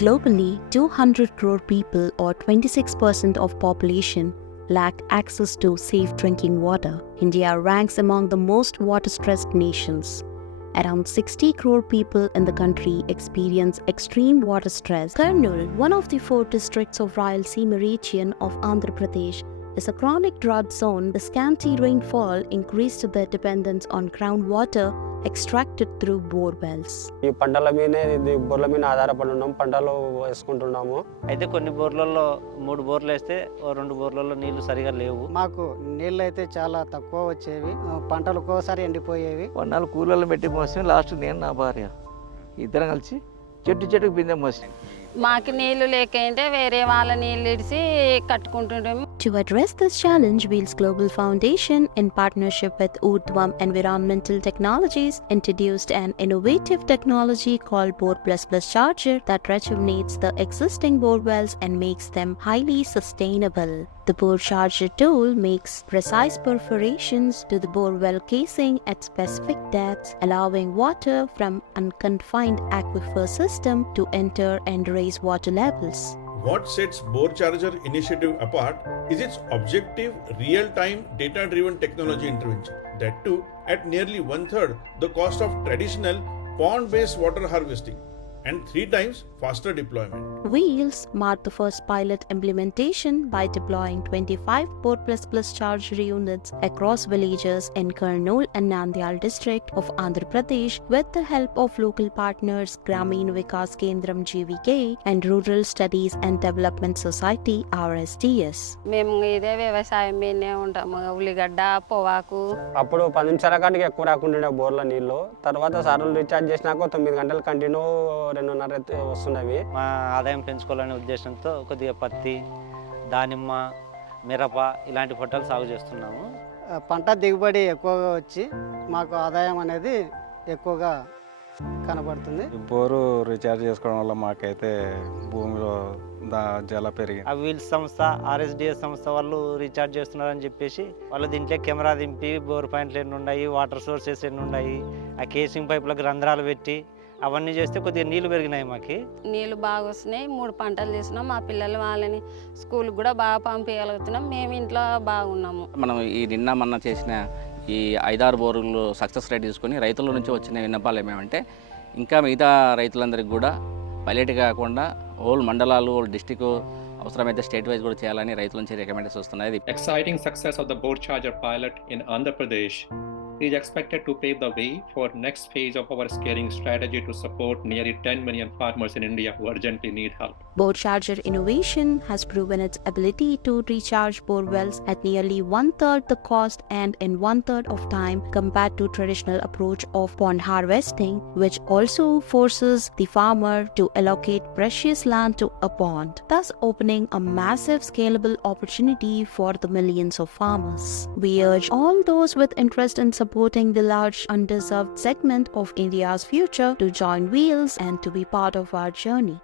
Globally, 200 crore people or 26% of population lack access to safe drinking water. India ranks among the most water-stressed nations. Around 60 crore people in the country experience extreme water stress. Kurnool, one of the 4 districts of Rayalaseema region of Andhra Pradesh, is a chronic drought zone. The scanty rainfall increased their dependence on groundwater extracted through bore wells. ఈ పంటల మీదనే బోర్ల మీద ఆధారపడి ఉన్నాం, పంటలు వేసుకుంటున్నాము. అయితే కొన్ని బోర్లలో 3 బోర్లు వేస్తే 2 బోర్లలో నీళ్లు సరిగా లేవు. మాకు నీళ్ళు అయితే చాలా తక్కువ వచ్చేవి, పంటలు ఒక్కోసారి ఎండిపోయేవి. కొన్నాళ్ళు కూలర్లు పెట్టి మోసాం. లాస్ట్ నేను నా భార్య ఇద్దరం కలిసి చెట్టుకు బిందె మోసాం. మాకు నీళ్లు లేకంటే వేరే వాళ్ళ నీళ్ళు ఇడిసి కట్టుకుంటుంటాము. To address this challenge, Wheels Global Foundation, in partnership with Urdhvam Environmental Technologies, introduced an innovative technology called Bore Plus Plus Charger that rejuvenates the existing bore wells and makes them highly sustainable. The bore charger tool makes precise perforations to the bore well casing at specific depths, allowing water from unconfined aquifer system to enter and raise water levels. What sets Bore Charger initiative apart is its objective, real-time, data-driven technology intervention. That too at nearly 1/3 the cost of traditional pond-based water harvesting and 3 times faster deployment. Wheels marked the first pilot implementation by deploying 25 Bore Plus Plus charger units across villages in Kurnool and Nandyal district of Andhra Pradesh with the help of local partners Grameen Vikas Kendram GVK and Rural Studies and Development Society RSDS. మేము ఇదే వ్యవసాయం మీదనే ఉంటాము. ఉల్లిగడ్డ, పొగాకు. అప్పుడు 10 నిమిషాల కంటే ఎక్కువ రాకుండా బోర్ల నీళ్ళు. తర్వాత సార్లు రీఛార్జ్ చేసినాక 9 గంటలు కంటిన్యూ 2:30 వస్తున్నవి. మా ఆదాయం పెంచుకోవాలనే ఉద్దేశంతో కొద్దిగా పత్తి, దానిమ్మ, మిరప ఇలాంటి పంటలు సాగు చేస్తున్నాము. పంట దిగుబడి ఎక్కువగా వచ్చి మాకు ఆదాయం అనేది ఎక్కువగా కనబడుతుంది. బోరు రీఛార్జ్ చేసుకోవడం వల్ల మాకైతే భూమిలో జల పెరిగి ఆ వీల్స్ సంస్థ, ఆర్ఎస్డిఎస్ సంస్థ వాళ్ళు రీఛార్జ్ చేస్తున్నారని చెప్పేసి వాళ్ళు దీంట్లో కెమెరా దింపి బోర్ పాయింట్లు ఎన్ని ఉన్నాయి, వాటర్ సోర్సెస్ ఎన్ని ఉన్నాయి, ఆ కేసింగ్ పైపులకు రంధ్రాలు పెట్టి అవన్నీ చేస్తే కొద్దిగా నీళ్లు పెరిగినాయి. మాకు నీళ్ళు బాగా వస్తున్నాయి. 3 పంటలు చేస్తున్నాం. మా పిల్లలు వాళ్ళని స్కూల్కి కూడా బాగా పంపించగలుగుతున్నాం. మేము ఇంట్లో బాగున్నాము. మనం ఈ నిన్న మొన్న చేసిన ఈ 5-6 బోర్లు సక్సెస్ రేట్ తీసుకొని రైతుల నుంచి వచ్చిన విన్నపాలు ఏమేమంటే ఇంకా మిగతా రైతులందరికీ కూడా పైలట్ కాకుండా హోల్ మండలాలు, హోల్ డిస్టిక్, అవసరమైతే స్టేట్ వైజ్ కూడా చేయాలని రైతుల నుంచి రికమెండేషన్స్ వస్తున్నాయి. Exciting success of the Bore Charger pilot in Andhra Pradesh is expected to pave the way for next phase of our scaling strategy to support nearly 10 million farmers in India who urgently need help. Bore Charger innovation has proven its ability to recharge bore wells at nearly 1/3 the cost and in 1/3 of time compared to traditional approach of pond harvesting, which also forces the farmer to allocate precious land to a pond, thus opening a massive scalable opportunity for the millions of farmers. We urge all those with interest in supporting the large underserved segment of India's future to join Wheels and to be part of our journey.